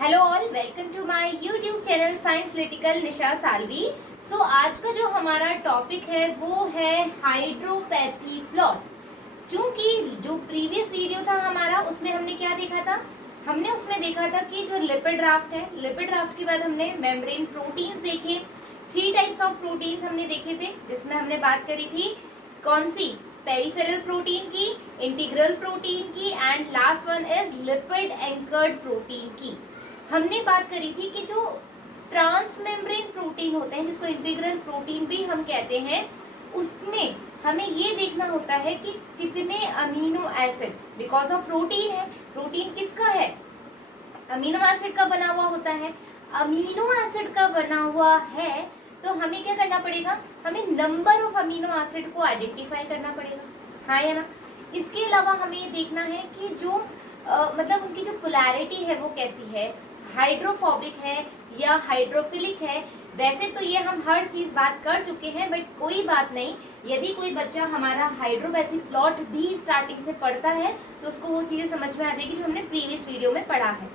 Hello all, welcome to my YouTube channel साइंस लिटिकल Nisha Salvi. So आज का जो हमारा टॉपिक है वो है हाइड्रोपैथी प्लॉट। चूंकि जो प्रीवियस वीडियो था हमारा उसमें हमने क्या देखा था, हमने उसमें देखा था कि जो लिपिड राफ्ट है, लिपिड राफ्ट के बाद हमने मेम्ब्रेन प्रोटीन्स देखे। 3 टाइप्स ऑफ प्रोटीन्स हमने देखे थे, जिसमें हमने बात करी थी कौन सी, पेरिफेरल प्रोटीन की, इंटीग्रल प्रोटीन की and last one is lipid anchored protein की। हमने बात करी थी कि जो ट्रांसमेम्ब्रेन प्रोटीन होते हैं, जिसको इंटीग्रल प्रोटीन भी हम कहते हैं, उसमें हमें ये देखना होता है कि कितने amino acids, because of protein है, प्रोटीन किसका है, अमीनो एसिड का बना हुआ होता है। अमीनो एसिड का बना हुआ है तो हमें क्या करना पड़ेगा, हमें नंबर ऑफ अमीनो एसिड को आइडेंटिफाई करना पड़ेगा, हाँ या ना। इसके अलावा हमें ये देखना है कि जो मतलब उनकी जो पोलैरिटी है वो कैसी है, हाइड्रोफोबिक है या हाइड्रोफिलिक है। वैसे तो ये हम हर चीज बात कर चुके हैं, बट कोई बात नहीं, यदि कोई बच्चा हमारा हाइड्रोपैथी प्लॉट भी स्टार्टिंग से पढ़ता है तो उसको वो चीजें समझ में आ जाएगी जो हमने प्रीवियस वीडियो में पढ़ा है।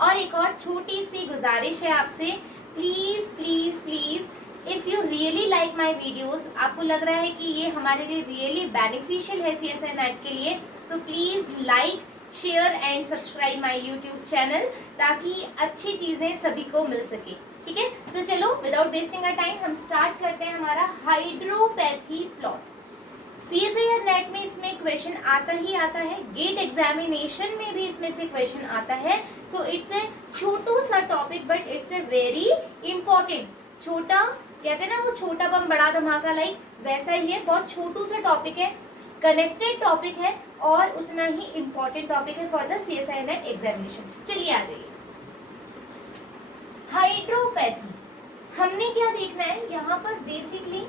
और एक और छोटी सी गुजारिश है आपसे, please please please if you really like my videos, आपको लग रहा है कि ये हमारे लिए रियली बेनिफिशियल है CSI नेट के लिए, तो please like, share and subscribe my YouTube channel, ताकि अच्छी चीजें सभी को मिल सके। ठीक है, तो चलो विदाउट वेस्टिंग अ टाइम हम स्टार्ट करते हैं हमारा हाइड्रोपैथी प्लॉट। CSIR नेट में इसमें क्वेश्चन आता ही आता है, गेट एग्जामिनेशन में भी इसमें से क्वेश्चन आता है। सो इट्स ए छोटू सा topic but it's a very important. छोटा कहते हैं ना, वो छोटा बम बड़ा धमाका, लाइक वैसा ही है, बहुत छोटू सा टॉपिक है, कनेक्टेड टॉपिक है और उतना ही इंपॉर्टेंट टॉपिक है for the CSI net examination. चलिए आ जाइए, हाइड्रोपैथी हमने क्या देखना है यहाँ पर, बेसिकली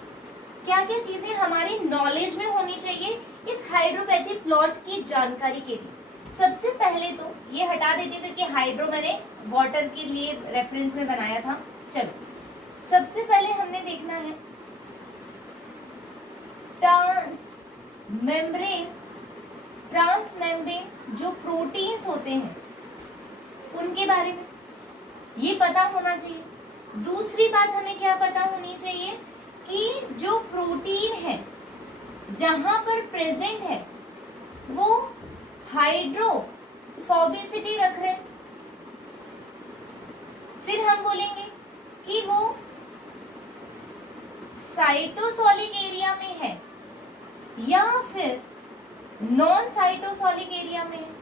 क्या क्या चीजें हमारे नॉलेज में होनी चाहिए इस हाइड्रोपैथी प्लॉट की जानकारी के लिए। सबसे पहले तो ये हटा देती हूँ क्योंकि हाइड्रो मैंने वाटर के लिए रेफरेंस में बनाया था। चलो सबसे पहले हमने देखना है ट्रांसमेम्ब्रेन जो प्रोटीन्स होते हैं उनके बारे में ये पता होना चाहिए। दूसरी बात हमें क्या पता होनी चाहिए कि जो प्रोटीन है जहां पर प्रेजेंट है वो हाइड्रोफोबिसिटी रख रहे हैं। फिर हम बोलेंगे कि वो साइटोसोलिक एरिया में है या फिर नॉन साइटोसोलिक एरिया में है।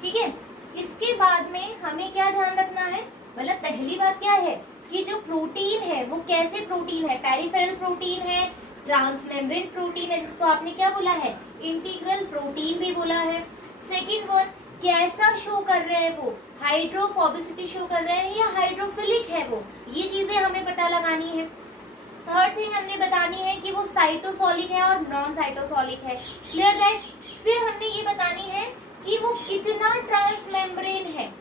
ठीक है, इसके बाद में हमें क्या ध्यान रखना है, मतलब पहली बात क्या है कि जो प्रोटीन है वो कैसे प्रोटीन है, पेरिफेरल प्रोटीन है, ट्रांसमेम्ब्रेन प्रोटीन है, जिसको आपने क्या बोला है, इंटीग्रल प्रोटीन भी बोला है। सेकंड वन, कैसा शो कर रहे हैं वो, हाइड्रोफोबिसिटी शो कर रहे हैं या हाइड्रोफिलिक है वो, ये चीजें हमें पता लगानी है। थर्ड थिंग हमने बतानी है कि वो साइटोसोलिक है और नॉन साइटोसोलिक है, क्लियर दैट। फिर हमने ये बतानी है कि वो कितना ट्रांसमेम्ब्रेन है,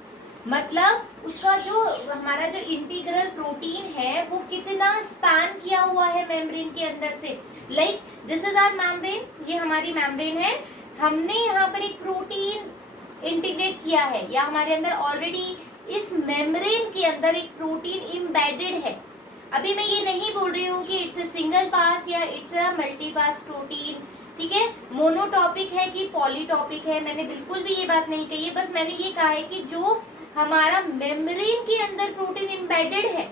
मतलब उसका जो हमारा जो इंटीग्रल प्रोटीन है वो कितना स्पैन किया हुआ है मेम्ब्रेन के अंदर से। Like this is our membrane, ये हमारी मेम्ब्रेन है, हमने यहाँ पर एक प्रोटीन इंटीग्रेट किया है या हमारे अंदर ऑलरेडी इस मेम्ब्रेन के अंदर एक प्रोटीन इम्बेडेड है। अभी मैं ये नहीं बोल रही हूँ कि इट्स अ सिंगल पास या it's a multi pass protein, ठीक है, मोनोटॉपिक है कि पॉलीटॉपिक है, मैंने बिल्कुल भी ये बात नहीं कही है। बस मैंने ये कहा है कि जो हमारा मेम्ब्रेन के अंदर प्रोटीन इम्बेडेड है,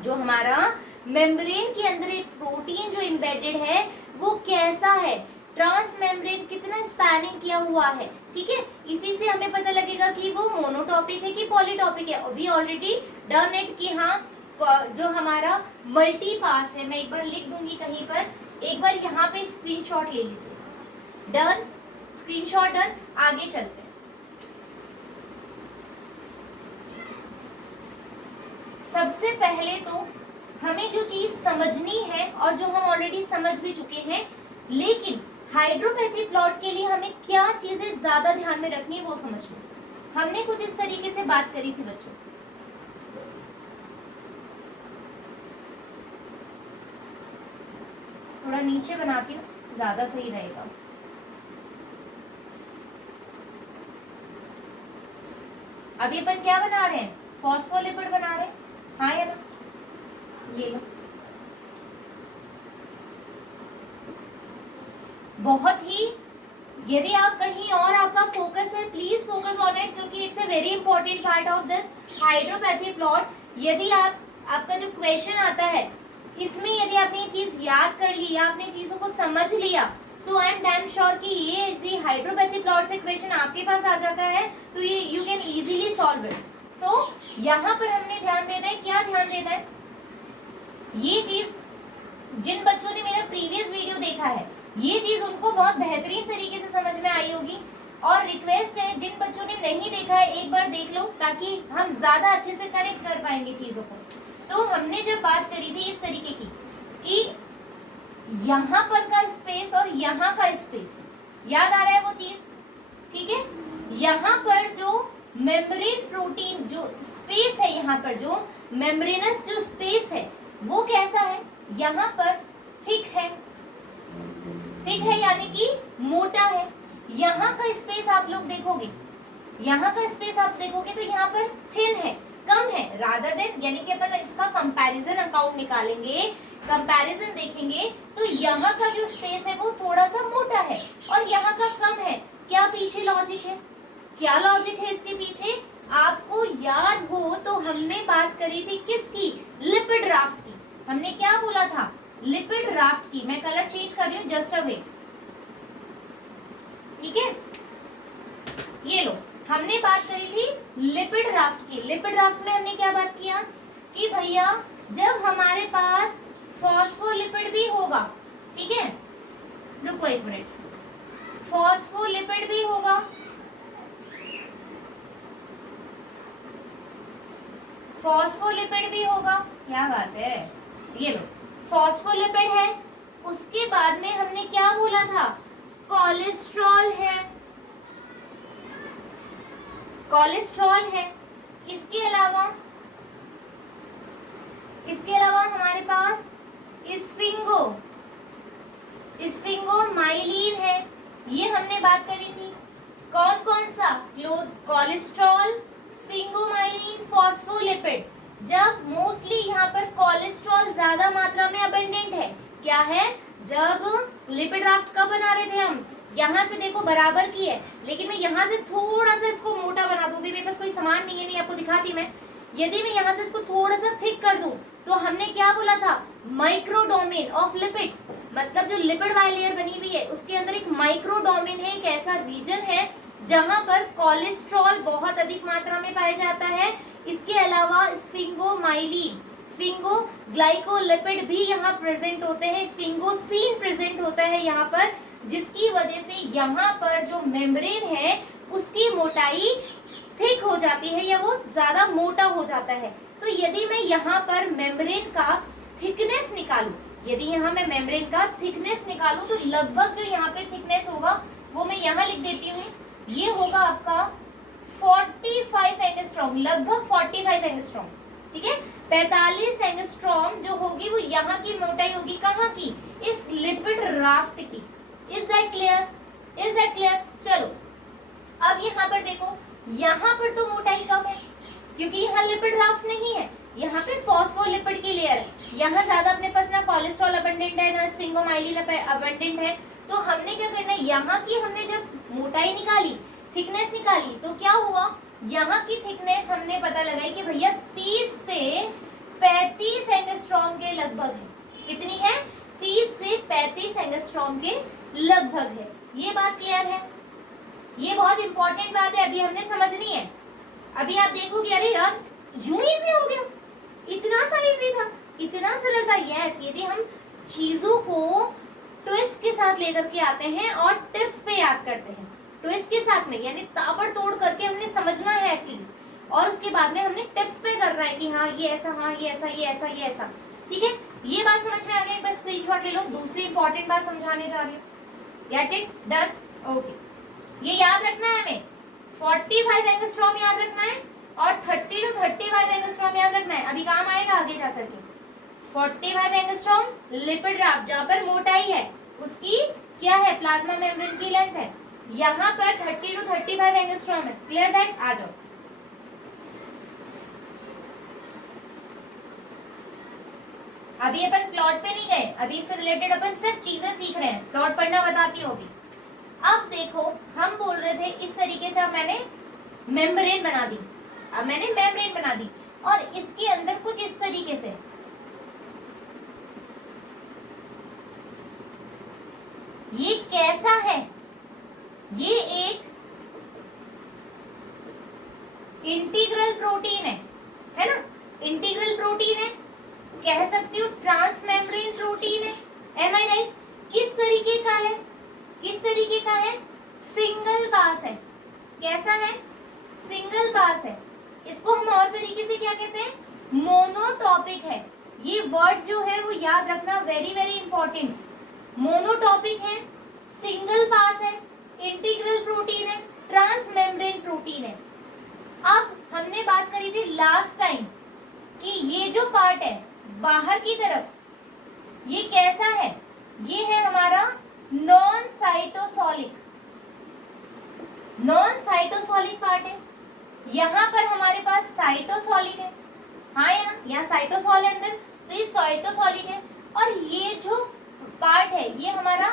जो हमारा मेम्ब्रेन के अंदर एक प्रोटीन जो इम्बेडेड है वो कैसा है, ट्रांसमेम्ब्रेन कितना स्पैनिंग किया हुआ है। ठीक है, इसी से हमें पता लगेगा कि वो मोनोटॉपिक है कि पॉलीटॉपिक है। वी ऑलरेडी डन इट कि हाँ जो हमारा मल्टी पास है, मैं एक बार लिख दूंगी कहीं पर, एक बार यहाँ पे स्क्रीनशॉट ले लीजिए। डन, स्क्रीनशॉट डन, आगे चलते हैं। सबसे पहले तो हमें जो चीज समझनी है और जो हम ऑलरेडी समझ भी चुके हैं, लेकिन हाइड्रोपैथी प्लॉट के लिए हमें क्या चीजें ज्यादा ध्यान में रखनी है वो समझनी। हमने कुछ इस तरीके से बात करी थी बच्चों, थोड़ा नीचे बनाती हूँ ज्यादा सही रहेगा। अभी अपन क्या बना रहे हैं, फॉस्फोलिपिड बना रहे हैं, हाँ या ना? ये लो, बहुत ही, यदि आप कहीं और आपका फोकस है, प्लीज फोकस ऑन इट, क्योंकि it's a very important part of this hydropathy plot. यदि आपका जो क्वेश्चन आता है इसमें यदि आपने ये चीज याद कर ली या आपने चीजों को समझ लिया, सो आई एम डैम श्योर कि ये यदि हाइड्रोपैथी प्लॉट से क्वेश्चन आपके पास आ जाता है तो ये you can easily solve it. So यहाँ पर हमने ध्यान देना है, क्या ध्यान देना है, ये चीज जिन बच्चों ने मेरा प्रीवियस वीडियो देखा है ये चीज उनको बहुत बेहतरीन तरीके से समझ में आई होगी, और रिक्वेस्ट है जिन बच्चों ने नहीं देखा है एक बार देख लो ताकि हम ज्यादा अच्छे से कनेक्ट कर पाएंगे चीजों को। तो हमने जब बात करी थी इस तरीके की कि यहाँ पर का स्पेस और यहाँ का स्पेस, याद आ रहा है वो चीज, ठीक है? यहाँ पर जो मेम्ब्रेन प्रोटीन जो स्पेस है, यहाँ पर जो मेम्ब्रेनस जो स्पेस है वो कैसा है, यहाँ पर थिक है, थिक है यानी कि मोटा है। यहाँ का स्पेस आप लोग देखोगे, यहाँ का स्पेस आप देखोगे तो यहाँ पर थिन है, कम है, रादर देन, यानी कि अपन इसका कंपैरिजन अकाउंट निकालेंगे, कंपैरिजन देखेंगे तो यहाँ का जो स्पेस है वो थोड़ा सा मोटा है और यहाँ का कम है। क्या पीछे लॉजिक है, क्या लॉजिक है इसके पीछे? आपको याद हो तो हमने बात करी थी किसकी, लिपिड राफ्ट की। हमने क्या बोला था, लिपिड राफ्ट की। मैं कलर चेंज कर रही हूँ जस्ट अवे, ठीक है? ये लो, हमने बात करी थी लिपिड राफ्ट की। लिपिड राफ्ट में हमने क्या बात किया कि भैया जब हमारे पास फॉस्फोलिपिड भी होगा, ठीक है, रुको एक मिनट, फॉस्फोलिपिड भी होगा, फॉस्फोलिपिड भी होगा, क्या बात है, ये लो फॉस्फोलिपिड है, उसके बाद में हमने क्या बोला था, कोलेस्ट्रॉल है, कोलेस्ट्रॉल है। इसके अलावा हमारे पास स्फिंगोमाइलिन है, ये हमने बात करी थी। कौन कौन सा, कोलेस्ट्रॉल, स्फिंगोमाइलिन, फॉस्फोलिपिड। जब मोस्टली यहाँ पर कोलेस्ट्रॉल ज्यादा मात्रा में अबंडेंट है, क्या है, जब लिपिड राफ्ट कब बना रहे थे हम, यहाँ से देखो बराबर की है, लेकिन मैं यहाँ से थोड़ा सा इसको मोटा बना दूं, भी मेरे पास कोई सामान नहीं है, नहीं आपको दिखाती मैं। यदि मैं यहाँ से इसको थोड़ा सा थिक कर दूं तो हमने क्या बोला था, माइक्रो डोमेन ऑफ लिपिड्स, मतलब जो लिपिड वाली लेयर बनी हुई है उसके अंदर एक माइक्रो डोमेन है, एक ऐसा रीजन है जहां पर कोलेस्ट्रॉल बहुत अधिक मात्रा में पाया जाता है। इसके अलावा स्फिंगोमाइलिन, स्फिंगोग्लाइकोलिपिड भी यहाँ प्रेजेंट होते हैं, स्फिंगोसिन प्रेजेंट होता है यहाँ पर, जिसकी वजह से यहाँ पर जो मेम्ब्रेन है उसकी मोटाई थिक हो जाती है या वो ज्यादा मोटा हो जाता है। तो यदि मैं यहाँ पर मेम्ब्रेन का थिकनेस निकालूं, यदि यहाँ मैं मेम्ब्रेन का थिकनेस निकालूं तो लगभग जो यहाँ पे थिकनेस होगा वो मैं यहाँ लिख देती हूँ, ये होगा आपका 45 एंगस्ट्रॉम, लगभग 45 एंगस्ट्रॉम, ठीक है। 45 एंगस्ट्रॉम जो होगी वो यहाँ की मोटाई होगी, कहाँ की, इस लिपिड राफ्ट की। Is that clear, is that clear? चलो अब यहाँ पर देखो, यहाँ पर तो मोटाई कम है क्योंकि यहाँ लिपिड राफ्ट नहीं है, यहाँ पे फॉस्फोलिपिड की लेयर है, यहाँ ज्यादा अपने पास ना कोलेस्ट्रॉल अबंडेंट है ना स्फिंगोमाइलिन अबंडेंट है। तो हमने क्या करना है, यहाँ की हमने जब मोटाई निकाली, थिकनेस निकाली, तो क्या हुआ, यहाँ की थिकनेस हमने पता लगाई कि भैया 30 से 35 एंगस्ट्रॉम के लगभग है। कितनी है, 30 से 35 एंगस्ट्रॉम के लगभग है। ये बात क्लियर है, ये बहुत इंपॉर्टेंट बात है, अभी हमने समझनी है। अभी आप देखोगे अरे यार यूं इजी हो गया, इतना सा इजी था, इतना सरल था। यस, यदि हम चीजों को ट्विस्ट के साथ लेकर के आते हैं और टिप्स पे याद करते हैं, ट्विस्ट के साथ में यानी ताबड़तोड़ करके हमने समझना है एटलीस्ट, और उसके बाद में हमने टिप्स पे कर रहा है कि हाँ ये ऐसा, हाँ ये ऐसा, ये ऐसा, ये ऐसा, ठीक है। ये बात समझ में आ गई, बस स्क्रीनशॉट ले लो। दूसरी इंपॉर्टेंट बात समझाने जा रही हूँ, गेट इट डन, ओके। ये याद रखना है हमें, 45 एंगस्ट्रॉम याद रखना है और 30 to 35 एंगस्ट्रॉम याद रखना है, अभी काम आएगा आगे जाकर के। 45 एंगस्ट्रॉम लिपिड राफ्ट, जहाँ पर मोटाई है उसकी क्या है, प्लाज्मा मेम्ब्रेन की लेंथ है, यहाँ पर 30 to 35 एंगस्ट्रॉम है। Clear that? आ जाओ अभी अपन प्लॉट पे नहीं गए, अभी इससे रिलेटेड अपन सिर्फ चीजें सीख रहे हैं, प्लॉट पढ़ना बताती हूँ अभी। अब देखो हम बोल रहे थे इस तरीके से, अब मैंने मेम्ब्रेन बना दी, अब मैंने मेम्ब्रेन बना दी और इसके अंदर कुछ इस तरीके से ये कैसा है, ये एक इंटीग्रल प्रोटीन है ना, इंटीग्रल प्रोटीन है, कह सकती हूँ ट्रांसमेम्ब्रेन प्रोटीन है, एम आई राइट। किस तरीके का है, किस तरीके का है, सिंगल पास है, कैसा है, सिंगल पास है। इसको हम और तरीके से क्या कहते हैं, मोनोटॉपिक है। ये वर्ड जो है वो याद रखना, वेरी वेरी इंपॉर्टेंट। मोनोटॉपिक है, सिंगल पास है, इंटीग्रल प्रोटीन है, ट्रांसमेम्ब्रेन प्रोटीन है। अब हमने बात करी थी लास्ट टाइम कि ये जो पार्ट है बाहर की तरफ, ये कैसा है, ये है हमारा non cytosolic, non cytosolic part है। यहाँ पर हमारे पास साइटोसोलिक है, हाँ या ना, यहाँ साइटोसोल है अंदर, तो ये साइटोसोलिक है। और ये जो पार्ट है ये हमारा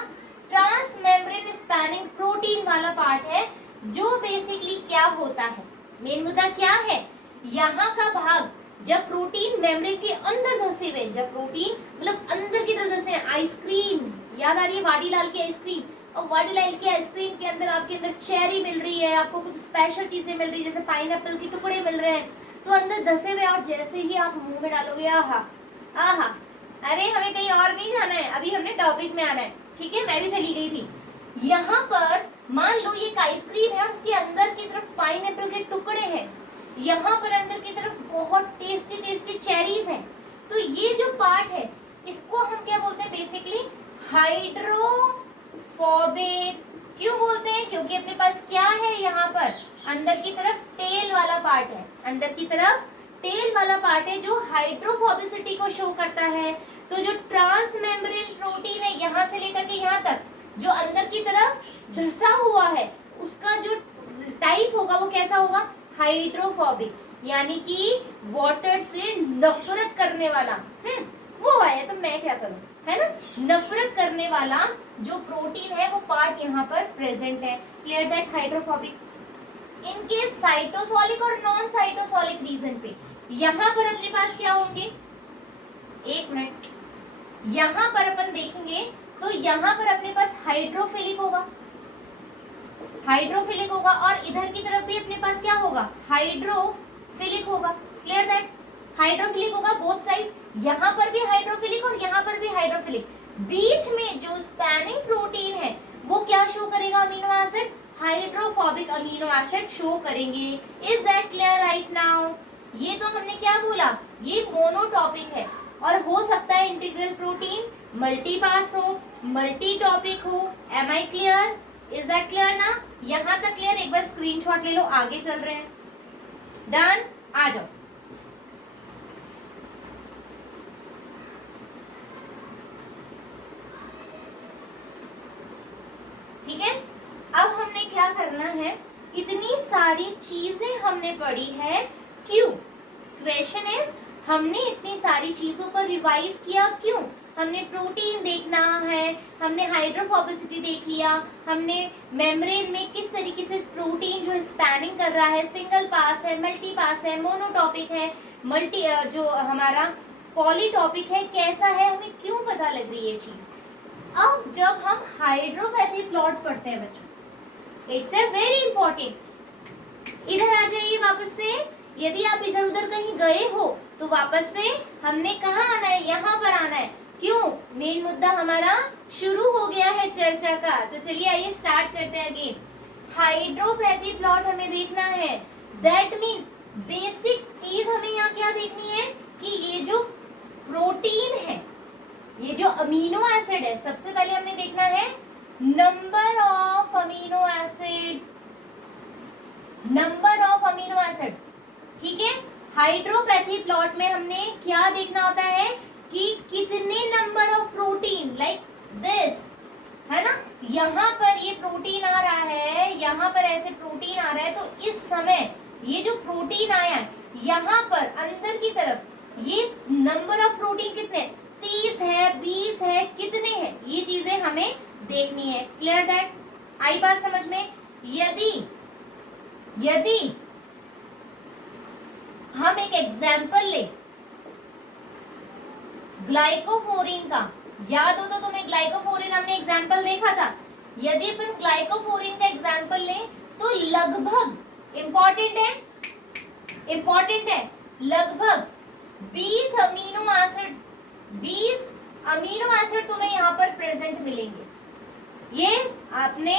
ट्रांसमेम्ब्रेन स्पैनिंग प्रोटीन वाला पार्ट है, जो बेसिकली क्या होता है, मेन मुद्दा क्या है, यहाँ का भाग जब प्रोटीन मेम्ब्रेन के अंदर धसे हुए, जब प्रोटीन मतलब अंदर की तरफ धसे, आइसक्रीम याद आ रही है, वाडीलाल की आइसक्रीम, और वाडीलाल की आइसक्रीम के अंदर आपके अंदर चेरी मिल रही है, आपको कुछ स्पेशल चीजें मिल रही है, जैसे पाइनएप्पल के टुकड़े मिल रहे हैं, तो अंदर धसे हुए, और जैसे ही आप मुंह में डालोगे, आहा आहा, अरे हमें कहीं और नहीं जाना है, अभी हमने टॉपिक में आना है, ठीक है, मैं भी चली गई थी। यहाँ पर मान लो ये एक आइसक्रीम है और उसके अंदर की तरफ पाइनएप्पल के टुकड़े हैं, यहाँ पर अंदर की तरफ बहुत टेस्टी टेस्टी चेरीज हैं। तो ये जो पार्ट है इसको हम क्या बोलते हैं, बेसिकली हाइड्रोफोबिक। क्यों बोलते हैं, क्योंकि अपने पास क्या है, यहाँ पर अंदर की तरफ टेल वाला पार्ट है, अंदर की तरफ टेल वाला पार्ट है जो हाइड्रोफोबिसिटी को शो करता है। तो जो ट्रांसमेम्ब्रेन प्रोटीन है यहाँ से लेकर के यहाँ तक जो अंदर की तरफ धसा हुआ है, उसका जो टाइप होगा वो कैसा होगा, हाइड्रोफोबिक, यानी कि वाटर से नफरत करने वाला। वो है, तो मैं क्या करूं, है ना, नफरत करने वाला जो प्रोटीन है वो पार्ट यहाँ पर प्रेजेंट है। Clear that, hydrophobic. इनके साइटोसोलिक और नॉन साइटोसोलिक रीजन पे यहाँ पर अपने पास क्या होंगे, एक मिनट, यहाँ पर अपन देखेंगे तो यहाँ पर अपने पास हाइड्रोफिलिक होगा, हाइड्रोफिलिक होगा, और इधर की तरफ भी अपने पास क्या होगा, हाइड्रोफिलिक होगा। क्लियर दैट, हाइड्रोफिलिक होगा बोथ साइड, यहाँ पर भी हाइड्रोफिलिक और यहाँ पर भी हाइड्रोफिलिक। बीच में जो स्पैनिंग प्रोटीन है वो क्या शो करेगा, amino acid, hydrophobic amino acid show करेंगे। Is that clear right now. ये तो हमने क्या बोला, ये मोनोटॉपिक है, और हो सकता है इंटीग्रल प्रोटीन मल्टी पास हो, मल्टी टॉपिक हो। Am I clear, is that clear ना, यहाँ तक क्लियर। एक बार स्क्रीनशॉट ले लो, आगे चल रहे हैं। डन, आ जाओ। ठीक है, अब हमने क्या करना है, इतनी सारी चीजें हमने पढ़ी है, क्यों, क्वेश्चन इज हमने इतनी सारी चीजों को रिवाइज किया क्यों। हमने प्रोटीन देखना है, हमने हाइड्रोफोबिसिटी देख लिया, हमने मेम्ब्रेन में किस तरीके से प्रोटीन जो स्पैनिंग कर रहा है, सिंगल पास है, मल्टी पास है, मोनोटॉपिक है, मल्टी जो हमारा पॉलीटॉपिक है, कैसा है, हमें क्यों पता लग रही है ये चीज। अब जब हम हाइड्रोपैथी प्लॉट पढ़ते हैं बच्चों, इट्स ए वेरी इंपॉर्टेंट। इधर आ जाइए वापस से, यदि आप इधर उधर कहीं गए हो तो वापस से हमने कहाँ आना है, यहाँ पर आना है। क्यों, मेन मुद्दा हमारा शुरू हो गया है चर्चा का। तो चलिए आइए स्टार्ट करते हैं अगेन। हाइड्रोपैथी प्लॉट हमें देखना है, दैट मीन्स बेसिक चीज हमें यहाँ क्या देखनी है कि ये जो प्रोटीन है, ये जो अमीनो एसिड है, सबसे पहले हमने देखना है number of amino acid, number of amino acid. ठीक है, हाइड्रोपैथी प्लॉट में हमने क्या देखना होता है कि कितने number of protein, like this, है ना, यहाँ पर ये प्रोटीन आ रहा है, यहाँ पर ऐसे प्रोटीन आ रहा है, तो इस समय ये जो प्रोटीन आया है यहाँ पर अंदर की तरफ, ये नंबर ऑफ प्रोटीन कितने, 30 है, 20 है, कितने हैं, ये चीजें हमें देखनी है। Clear that? आई बात समझ में? यदि हम एक एग्जाम्पल ले ग्लाइकोफोरिन का, याद हो तो तुम्हें ग्लाइकोफोरिन हमने एग्जाम्पल देखा था। यदि अपन ग्लाइकोफोरिन का एग्जाम्पल लें तो लगभग इंपॉर्टेंट है लगभग 20 अमीनो एसिड तुम्हें यहाँ पर प्रेजेंट मिलेंगे। ये आपने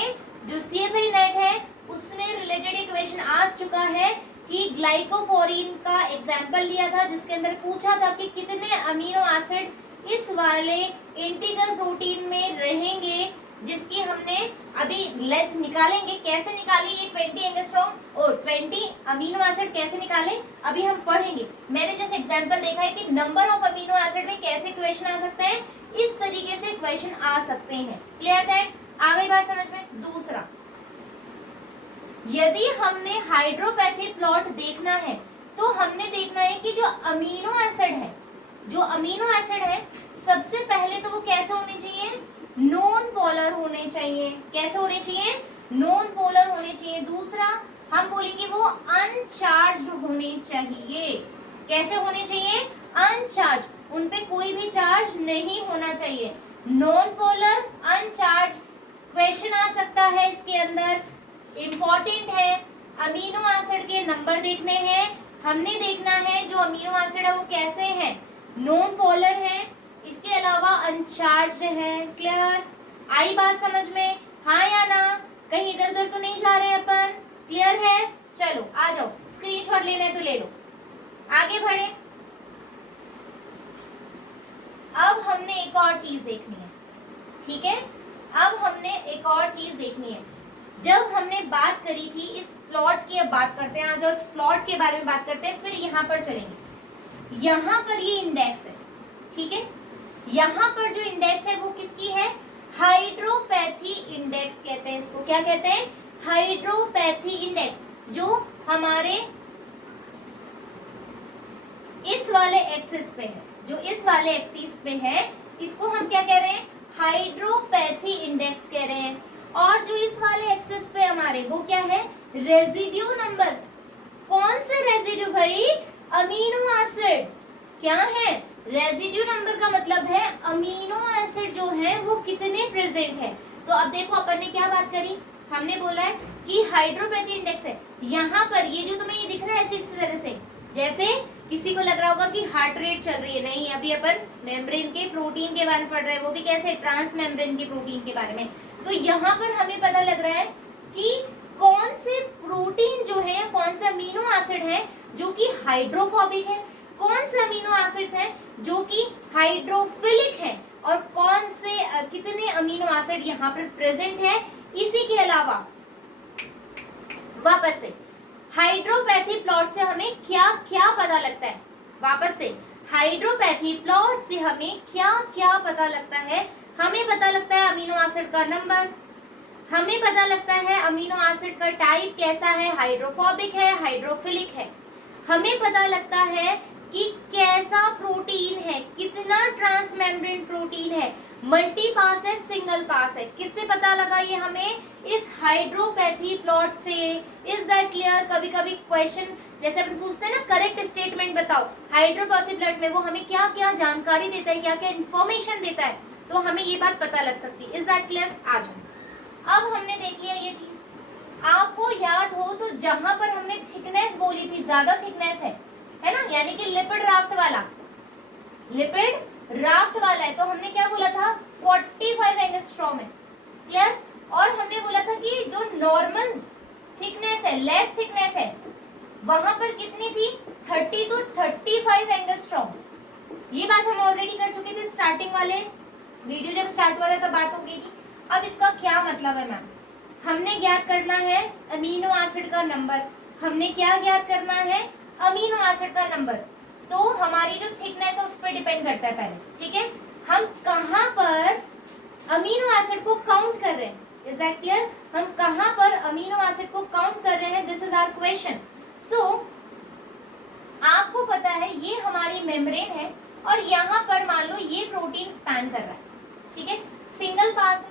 जो CSI नेट है उसमें रिलेटेड इक्वेशन आ चुका है कि ग्लाइकोफोरिन का एग्जाम्पल लिया था जिसके अंदर पूछा था कि कितने अमीनो एसिड इस वाले इंटीग्रल प्रोटीन में रहेंगे, जिसकी हमने अभी लेंथ निकालेंगे। कैसे निकाली ये 20 एंगस्ट्रॉम और 20 अमीनो एसिड कैसे निकाले अभी हम पढ़ेंगे। मैंने जैसे एग्जांपल देखा है कि नंबर ऑफ अमीनो एसिड में कैसे क्वेश्चन आ सकता है, इस तरीके से क्वेश्चन आ सकते हैं। Clear that? आ गई बात समझ में? दूसरा, यदि हमने हाइड्रोपैथी प्लॉट देखना है तो हमने देखना है कि जो अमीनो एसिड है सबसे पहले तो वो कैसे होने चाहिए, नॉन पोलर होने चाहिए। कैसे होने चाहिए? नॉन पोलर होने चाहिए। दूसरा हम बोलेंगे वो अनचार्ज होने चाहिए। कैसे होने चाहिए? अनचार्ज, उन पे कोई भी चार्ज नहीं होना चाहिए। नॉन पोलर, अनचार्ज क्वेश्चन आ सकता है इसके अंदर। इंपॉर्टेंट है, अमीनो एसिड के नंबर देखने हैं। हमने देखना है जो अमीनो एसिड है वो कैसे हैं, नॉन पोलर है, इसके अलावा अनचार्ज है। क्लियर? आई बात समझ में? हाँ या ना? कहीं इधर उधर तो नहीं जा रहे अपन? क्लियर है? चलो आ जाओ, स्क्रीनशॉट लेना है तो ले लो, आगे बढ़े। अब हमने एक और चीज देखनी है, ठीक है? अब हमने एक और चीज देखनी है। जब हमने बात करी थी इस प्लॉट की, अब बात करते हैं, आज इस प्लॉट के बारे में बात करते हैं, फिर यहाँ पर चलेंगे। यहाँ पर ये इंडेक्स है, ठीक है? यहाँ पर जो इंडेक्स है वो किसकी है? हाइड्रोपैथी इंडेक्स कहते हैं इसको। क्या कहते हैं? Hydropathy index. जो हमारे इस वाले एक्सिस पे है, जो इस वाले एक्सिस पे है, इसको हम क्या कह रहे हैं? हाइड्रोपैथी इंडेक्स कह रहे हैं। और जो इस वाले एक्सिस पे हमारे वो क्या है? Residue number. कौन से रेजिड्यू भाई? Amino acids. क्या है? रेजिड्यू नंबर का मतलब है अमीनो एसिड जो है वो कितने प्रेजेंट है। तो अब देखो अपन ने क्या बात करी, हमने बोला है कि हाइड्रोपैथी इंडेक्स है। यहाँ पर ये जो तुम्हें ये दिख रहा है ऐसे, इस तरह से, जैसे किसी को लग रहा होगा कि हार्ट रेट चल रही है, नहीं, अभी अपन मेम्ब्रेन के प्रोटीन के बारे में पढ़ रहे हैं, वो भी कैसे, ट्रांस मेम्ब्रेन के प्रोटीन के बारे में। तो यहाँ पर हमें पता लग रहा है कि कौन से प्रोटीन जो है, कौन से अमीनो एसिड है जो कि हाइड्रोफोबिक है, कौन से अमीनो एसिड्स हैं जो कि हाइड्रोफिलिक है, और कौन से कितने अमीनो एसिड यहाँ पर प्रेजेंट है। इसी के अलावा वापस से हाइड्रोपैथी प्लॉट से हमें क्या क्या पता लगता है, वापस से हाइड्रोपैथी प्लॉट से हमें क्या क्या पता लगता है। हमें पता लगता है अमीनो एसिड का नंबर, हमें पता लगता है अमीनो एसिड का टाइप कैसा है, हाइड्रोफोबिक है, हाइड्रोफिलिक है। हमें पता लगता है कि कैसा प्रोटीन है, कितना ट्रांसमेम्ब्रेन प्रोटीन है, मल्टी पास है, सिंगल पास है। किससे पता लगा ये हमें? इस हाइड्रोपैथी प्लॉट से। Is that clear? कभी कभी क्वेश्चन जैसे अपन पूछते हैं ना, करेक्ट स्टेटमेंट बताओ, हाइड्रोपैथी प्लॉट में वो हमें क्या क्या जानकारी देता है, क्या क्या इन्फॉर्मेशन देता है, तो हमें ये बात पता लग सकती है। Is that clear? आ जाओ, अब हमने देख लिया ये चीज। आपको याद हो तो जहां पर हमने थिकनेस बोली थी, ज्यादा थिकनेस है ना, यानी कि लिपिड राफ्ट वाला, लिपिड राफ्ट वाला है, तो हमने क्या बोला था? 45 एंगस्ट्रॉम है। क्लियर? और हमने बोला था कि जो नॉर्मल थिकनेस है, लेस थिकनेस है, वहां पर कितनी थी? 30 to 35 एंगस्ट्रॉम। ये बात हम ऑलरेडी कर चुके थे स्टार्टिंग वाले वीडियो, जब स्टार्ट हुआ था तब बात हो गई थी। अब इसका क्या मतलब है मैम? हमने ज्ञात करना है अमीनो एसिड का नंबर। हमने क्या ज्ञात करना है? अमीनो एसिड का नंबर। तो हमारी जो थिकनेस है उस पर डिपेंड करता है पहले, ठीक है? हम कहाँ पर अमीनो एसिड को काउंट कर रहे हैं, इज दैट क्लियर? हम कहाँ पर अमीनो एसिड को काउंट कर रहे हैं, दिस इज आवर क्वेश्चन। सो आपको पता है ये हमारी मेम्ब्रेन है, और यहाँ पर मान लो ये प्रोटीन स्पैन कर रहा है, ठीक है, सिंगल पास है,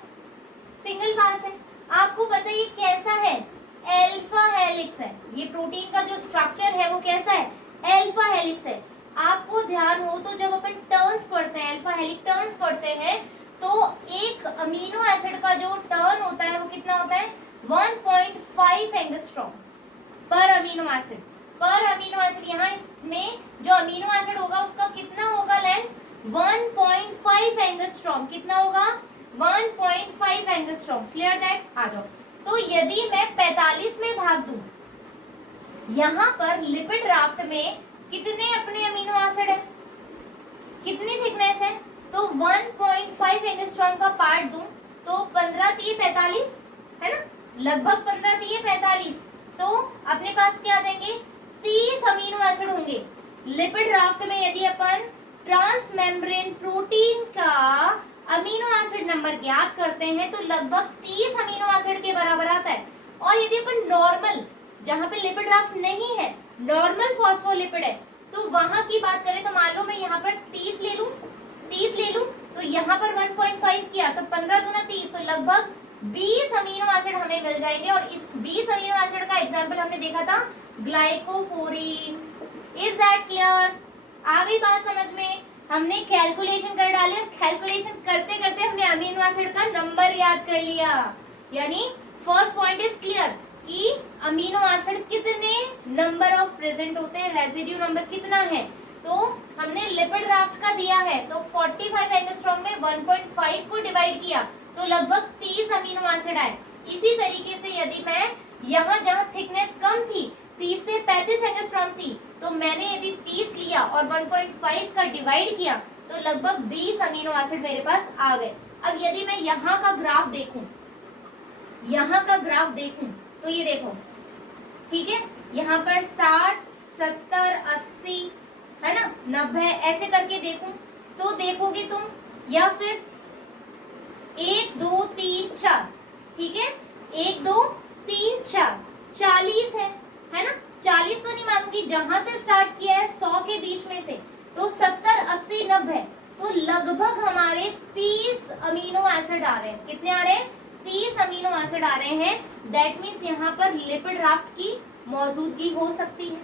सिंगल पास है। आपको पता है ये कैसा है, अल्फा हेलिक्स है। ये प्रोटीन का जो स्ट्रक्चर है वो कैसा है, अल्फा हेलिक्स है। आपको ध्यान हो तो जब अपन टर्न्स पढ़ते हैं, अल्फा हेलिक्स टर्न्स पढ़ते हैं, तो एक अमीनो एसिड का जो टर्न होता है वो कितना होता है, 1.5 एंगस्ट्रॉम पर अमीनो एसिड, पर अमीनो एसिड। यहाँ इसमें जो अमीनो एसिड होगा उसका कितना होगा लेंथ, 1.5 एंगस्ट्रॉम। कितना होगा, 1.5 एंगस्ट्रॉम। क्लियर दैट, आ जाओ। तो यदि मैं 45 में भाग दूं, यहाँ पर लिपिड राफ्ट में कितने अपने अमीनो एसिड है, कितनी थिकनेस है, तो 1.5 एंगस्ट्रॉम का पार्ट दूं तो 15 3 45 है ना, लगभग 15 3 45। तो अपने पास क्या आ जाएंगे, 30 अमीनो एसिड होंगे। लिपिड राफ्ट में यदि अपन ट्रांस मेम्ब्रेन प्रोटीन का अमीनो एसिड नंबर ज्ञात करते हैं तो लगभग 30 अमीनो एसिड के बराबर आता है। और यदि अपन नॉर्मल, जहां पे लिपिड राफ्ट नहीं है, नॉर्मल फॉस्फोलिपिड है, तो वहां की बात करें तो मान लो मैं यहाँ पर 30 ले लूं, 30 ले लूं, तो यहाँ पर 1.5 किया तो 15 दूना 30, तो लगभग 20 अमीनो एसिड हमें मिल जाएंगे। और इस 20 अमीनो एसिड का एग्जांपल हमने देखा था ग्लाइकोपोरीन। इज दैट क्लियर, आ गई बात समझ में। हमने कैलकुलेशन कर डाले, कैलकुलेशन करते करते हमने अमीनो एसिड का नंबर याद कर लिया। यानी फर्स्ट पॉइंट इज क्लियर कि अमीनो एसिड कितने नंबर ऑफ प्रेजेंट होते हैं, रेसिड्यू नंबर कितना है। तो हमने लिपिड राफ्ट का दिया है, तो 45 एंगस्ट्रॉम में 1.5 को डिवाइड किया तो लगभग 30 अमीनो एसिड आए। इसी तरीके से यदि मैं यहाँ जहाँ थिकनेस कम थी, 30 से 35 एंगस्ट्रॉम थी, तो मैंने यदि 30 लिया और 1.5 का डिवाइड किया तो लगभग 20 अमीनो एसिड मेरे पास आ गए। अब यदि मैं यहाँ का ग्राफ देखूं, यहाँ का ग्राफ देखूं तो ये देखो, ठीक है, यहाँ पर 60 70 80 है ना, 90 ऐसे करके देखूं तो देखोगे तुम, या फिर 1 2 3 4, ठीक है, 1 2 3 4 40 है ना, 40 तो नहीं मानूंगी, जहां से स्टार्ट किया है 100 के बीच में से, तो 70 80 90, तो लगभग हमारे 30 अमीनो एसिड आ रहे हैं। कितने आ रहे हैं, 30 अमीनो एसिड आ रहे हैं। दैट मीन्स यहाँ पर लिपिड राफ्ट की मौजूदगी हो सकती है।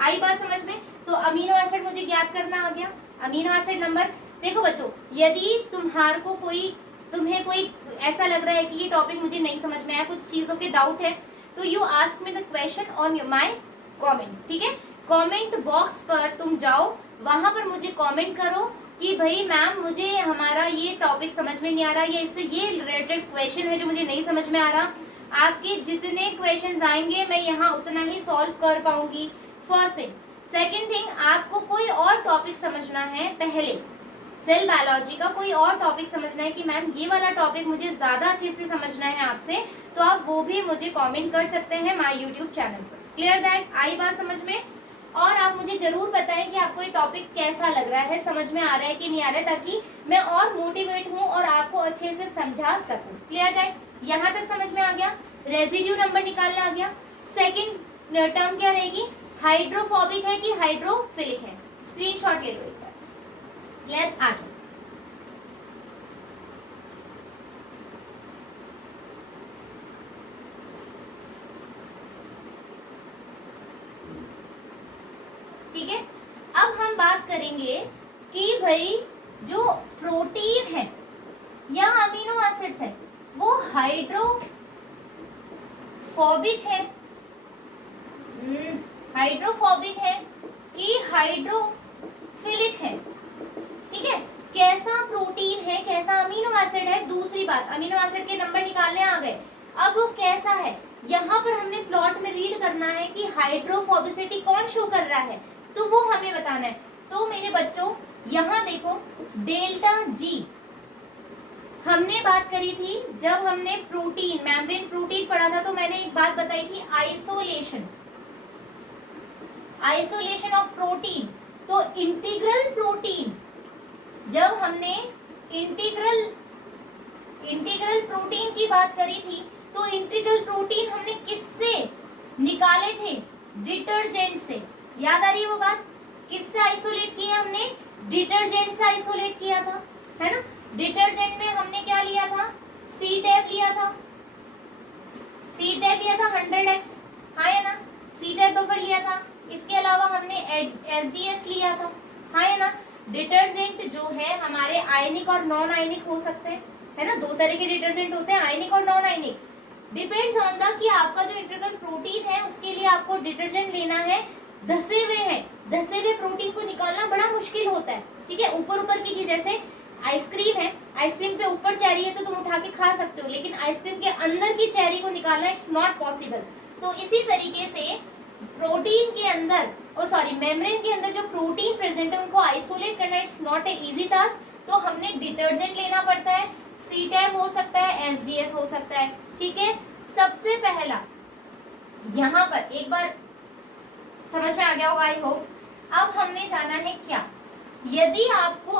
आई बात समझ में। तो अमीनो एसिड मुझे ज्ञात करना आ गया, अमीनो एसिड नंबर। देखो बच्चों, यदि तुम्हें कोई ऐसा लग रहा है कि ये टॉपिक मुझे नहीं समझ में आया, कुछ चीजों के डाउट है, तो you ask me the question on my comment, ठीक है। कमेंट बॉक्स पर तुम जाओ, वहां पर मुझे कमेंट करो कि भाई मैम मुझे हमारा ये टॉपिक समझ में नहीं आ रहा, या इससे ये रिलेटेड क्वेश्चन है जो मुझे नहीं समझ में आ रहा। आपके जितने क्वेश्चंस आएंगे मैं यहाँ उतना ही सॉल्व कर पाऊंगी। First thing. सेकंड थिंग, आपको कोई और टॉपिक समझना है, पहले सेल बायोलॉजी का कोई और टॉपिक समझना है कि मैम ये वाला टॉपिक मुझे ज्यादा अच्छे से समझना है आपसे, तो आप वो भी मुझे कमेंट कर सकते हैं माय यूट्यूब चैनल पर। क्लियर दैट, आई बात समझ में। और आप मुझे जरूर बताएं कि आपको ये टॉपिक कैसा लग रहा है, समझ में आ रहा है कि नहीं आ रहा है, ताकि मैं और मोटिवेट हूँ और आपको अच्छे से समझा सकूं। क्लियर दैट, यहाँ तक समझ में आ गया। रेजिड्यू नंबर निकालना आ गया। सेकेंड टर्म क्या रहेगी, हाइड्रोफोबिक है कि हाइड्रोफिलिक है। स्क्रीनशॉट ले लो एक बार। क्लियर, आ जाओ। ठीक है, अब हम बात करेंगे कि भाई जो प्रोटीन है या अमीनो एसिड्स है वो हाइड्रोफोबिक है, हाइड्रोफोबिक है कि हाइड्रोफिलिक है। ठीक है, कैसा प्रोटीन है, कैसा अमीनो एसिड है, दूसरी बात, अमीनो एसिड के नंबर निकालने आ गए। अब वो कैसा है, यहाँ पर हमने प्लॉट में रीड करना है कि हाइड्रोफोबिसिटी कौन शो कर रहा है, तो वो हमें बताना है। तो मेरे बच्चों यहाँ देखो, डेल्टा जी हमने बात करी थी जब हमने प्रोटीन, मेम्ब्रेन प्रोटीन पढ़ा था, तो मैंने एक बात बताई थी, आइसोलेशन ऑफ प्रोटीन। तो इंटीग्रल प्रोटीन, जब हमने इंटीग्रल प्रोटीन की बात करी थी, तो इंटीग्रल प्रोटीन हमने किससे निकाले थे, डिटर्जेंट से। याद आ रही है वो बात, किससे आइसोलेट किया हमने? डिटर्जेंट से आइसोलेट किया था, है ना। डिटर्जेंट में हमने क्या लिया था? सी टैप लिया था, सी टैप लिया था 100x, हाँ या ना। सी टैप बफर लिया था। इसके अलावा हमने एसडीएस लिया था, हाँ या ना। डिटर्जेंट जो है हमारे आयनिक और नॉन आयनिक हो सकते हैं, है ना। दो तरह के डिटर्जेंट होते हैं, आयनिक और non ionic. Depends on the कि आपका जो इंटीग्रल प्रोटीन है उसके लिए आपको डिटर्जेंट लेना है। धसे हुए हैं, धसे हुए प्रोटीन को निकालना बड़ा मुश्किल होता है, ठीक है। ऊपर ऊपर की चीज, जैसे आइसक्रीम है, आइसक्रीम पे ऊपर चेरी है तो तुम उठा के खा सकते हो, लेकिन आइसक्रीम के अंदर की चेरी को निकालना इट्स नॉट पॉसिबल। तो इसी तरीके से प्रोटीन के अंदर, और सॉरी मेम्ब्रेन के अंदर जो प्रोटीन प्रेजेंट है उनको आइसोलेट करना it's not a easy task. तो हमने डिटर्जेंट लेना पड़ता है, सी टैप हो सकता है, एसडीएस हो सकता है, ठीक है। सबसे पहला यहाँ पर एक बार समझ में आ गया होगा आई होप। अब हमने जाना है क्या, यदि आपको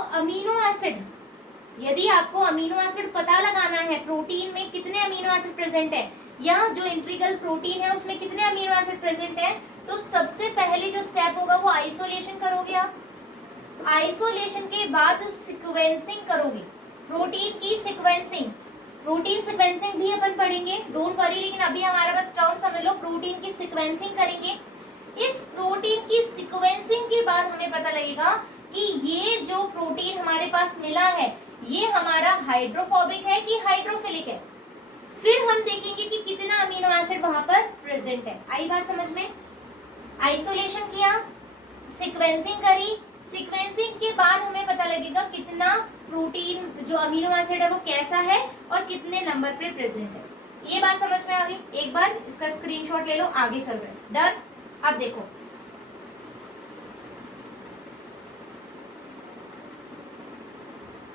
अमीनो एसिड पता लगाना है, प्रोटीन में कितने अमीनो एसिड प्रेजेंट है या जो इंटीग्रल प्रोटीन है उसमें कितने अमीनो एसिड प्रेजेंट है, तो सबसे पहले जो स्टेप होगा वो आइसोलेशन करोगे आप। आइसोलेशन के बाद सीक्वेंसिंग करोगे, प्रोटीन की सीक्वेंसिंग। प्रोटीन सीक्वेंसिंग भी अपन पढ़ेंगे, डोंट वरी, लेकिन अभी हमारे पास टर्म समझ लो, प्रोटीन की सीक्वेंसिंग करेंगे। इस प्रोटीन की सीक्वेंसिंग के बाद हमें पता लगेगा कि ये जो प्रोटीन हमारे पास मिला है ये हमारा हाइड्रोफोबिक है कि हाइड्रोफिलिक है। फिर हम देखेंगे कि कितना अमीनो एसिड वहां पर प्रेजेंट है। आई बात समझ में? आइसोलेशन किया, सीक्वेंसिंग करी, सीक्वेंसिंग के बाद हमें पता लगेगा कितना प्रोटीन जो अमीनो एसिड है वो कैसा है और कितने नंबर पे प्रेजेंट है। ये बात समझ में आ गई? एक बार इसका स्क्रीनशॉट ले लो, आगे चल रहे हैं। डन। अब देखो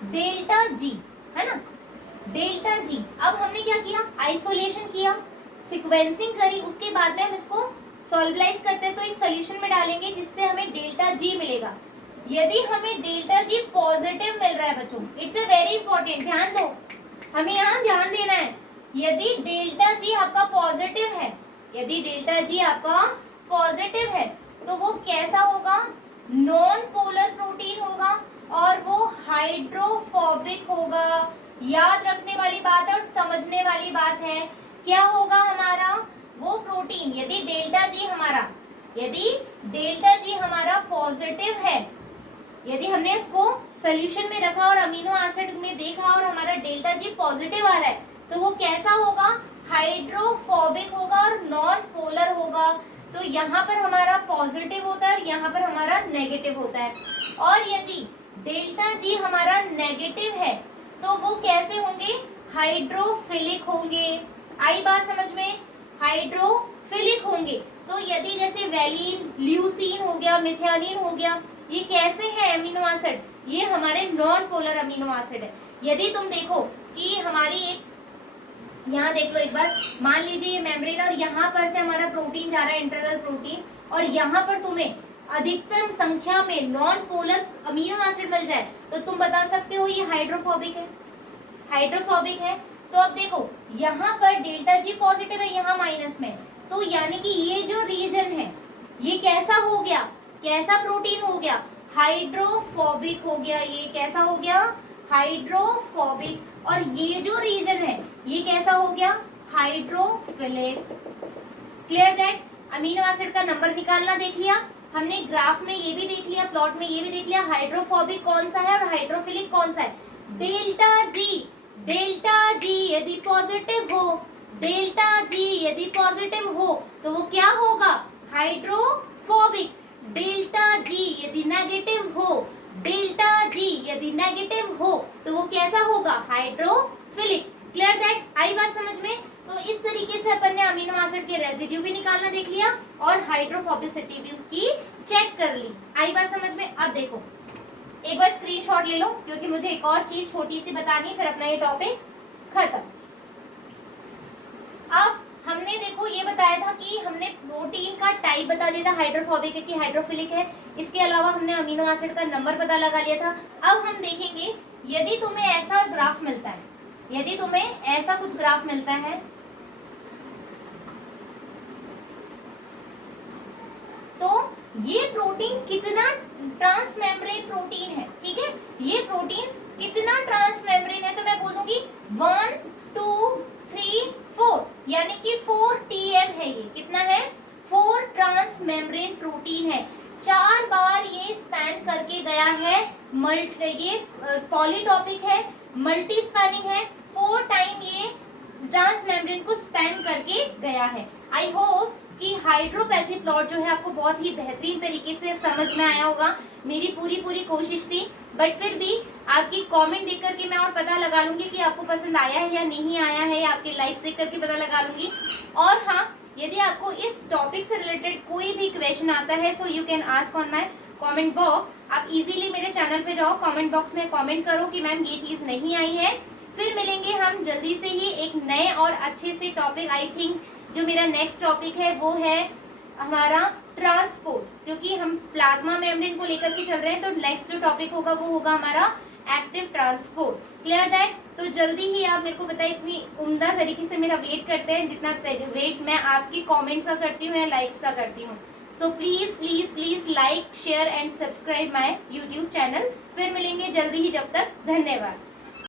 डेल्टा जी, है ना, डेल्टा जी। अब हमने क्या किया? आइसोलेशन किया, सीक्वेंसिंग करी, उसके बाद में हम इसको सॉल्वलाइज करते हैं तो एक सोल्यूशन में डालेंगे जिससे हमें डेल्टा जी मिलेगा। यदि हमें डेल्टा जी पॉजिटिव मिल रहा है बच्चों, इट्स ए वेरी इंपॉर्टेंट, ध्यान दो, हमें यहाँ ध्यान देना है। यदि डेल्टा जी आपका पॉजिटिव है, यदि डेल्टा जी आपका पॉजिटिव है तो वो कैसा होगा? नॉन पोलर प्रोटीन होगा और वो हाइड्रोफोबिक होगा। याद रखने वाली बात है और समझने वाली बात है। क्या होगा हमारा वो प्रोटीन, यदि डेल्टा जी हमारा पॉजिटिव है, यदि हमने इसको सोल्यूशन में रखा और अमीनो एसिड में देखा और हमारा डेल्टा जी पॉजिटिव आ रहा है तो वो कैसा होगा? हाइड्रोफोबिक होगा और नॉन पोलर होगा। तो यहाँ पर हमारा पॉजिटिव होता है और यहाँ पर हमारा नेगेटिव होता है। और यदि डेल्टा जी हमारा नेगेटिव है तो वो कैसे होंगे? हाइड्रोफिलिक होंगे। आई बात समझ में? हाइड्रोफिलिक होंगे। तो यदि जैसे वैलिन, ल्यूसीन हो गया, मिथानिन हो गया, ये कैसे हैं अमीनो एसिड? ये हमारे नॉन पोलर अमीनो एसिड है। यदि तुम देखो कि हमारी एक, यहाँ देख लो एक बार, मान लीजिए ये मेम्ब्रेन और यहाँ पर से हमारा प्रोटीन जा रहा है, इंटरनल प्रोटीन, और यहाँ पर तुम्हें अधिकतम संख्या में नॉन पोलर अमीनो एसिड मिल जाए तो तुम बता सकते हो ये हाइड्रोफोबिक है, हाइड्रोफोबिक है। तो अब देखो यहाँ पर डेल्टा जी पॉजिटिव है, यहाँ माइनस में, तो यानी कि ये जो रीजन है ये कैसा हो गया? कैसा प्रोटीन हो गया? हाइड्रोफोबिक हो गया। ये कैसा हो गया? हाइड्रोफोबिक। और ये जो रीजन है ये कैसा हो गया? Hydrophilic. Clear that? Amino acid का नंबर निकालना देख लिया हमने, ग्राफ में ये भी देख लिया, प्लॉट में ये भी देख लिया, हाइड्रोफोबिक कौन सा है और हाइड्रोफिलिक कौन सा है। डेल्टा जी यदि पॉजिटिव हो, डेल्टा जी यदि पॉजिटिव हो तो वो क्या होगा? हाइड्रोफोबिक। डेल्टा जी यदि नेगेटिव हो, डेल्टा जी यदि नेगेटिव हो तो वो कैसा होगा? हाइड्रोफिलिक। Clear that? आई बात समझ में? तो इस तरीके से अपन ने अमीनो एसिड के रेजिड्यू भी निकालना देख लिया और हाइड्रोफोबिसिटी भी उसकी चेक कर ली। आई बात समझ में? अब देखो एक बार स्क्रीनशॉट ले लो क्योंकि मुझे एक और चीज छोटी सी बतानी है, फिर अपना ये टॉपिक खत्म। अब हमने देखो ये बताया था कि हमने प्रोटीन का टाइप बता दिया था, हाइड्रोफोबिक है कि हाइड्रोफिलिक है। इसके अलावा हमने अमीनो एसिड का नंबर पता लगा लिया था। अब हम देखेंगे यदि तुम्हें ऐसा ग्राफ मिलता है, यदि तुम्हें ऐसा कुछ ग्राफ मिलता है तो ये प्रोटीन कितना ट्रांसमेम्ब्रेन प्रोटीन है, ठीक है, ये प्रोटीन कितना ट्रांसमेम्ब्रेन है, तो मैं बोल दूंगी 1 2 3 4, यानी कि 4 TM है। ये कितना है, 4 ट्रांसमेम्ब्रेन प्रोटीन है। 4 बार ये स्पैन करके गया है, ये पॉलीटॉपिक है, मल्टी स्पैनिंग है, 4 टाइम ये ट्रांसमेम्ब्रेन को स्पैन करके गया है। आई होप कि हाइड्रोपैथी प्लॉट जो है आपको बहुत ही बेहतरीन तरीके से समझ में आया होगा। मेरी पूरी कोशिश थी, बट फिर भी आपकी कमेंट देख करके मैं और पता लगा लूंगी कि आपको पसंद आया है या नहीं आया है, आपके लाइक्स देख करके पता लगा लूंगी। और हाँ, यदि आपको इस टॉपिक से रिलेटेड कोई भी क्वेश्चन आता है, so you can ask on my comment box. आप इजीली मेरे चैनल पे जाओ, कमेंट बॉक्स में कमेंट करो कि मैम ये चीज़ नहीं आई है। फिर मिलेंगे हम जल्दी से ही एक नए और अच्छे से टॉपिक। आई थिंक जो मेरा नेक्स्ट टॉपिक है वो है हमारा ट्रांसपोर्ट, क्योंकि हम प्लाज्मा मेम्ब्रेन को लेकर के चल रहे हैं, तो नेक्स्ट जो टॉपिक होगा वो होगा हमारा एक्टिव ट्रांसपोर्ट। Clear that? तो जल्दी ही आप मेरे को बताइए, इतनी उम्दा तरीके से मेरा वेट करते हैं जितना वेट मैं आपकी कमेंट्स का करती हूँ या लाइक्स का करती हूँ। So please like share and subscribe my YouTube channel. फिर मिलेंगे जल्दी ही, जब तक धन्यवाद।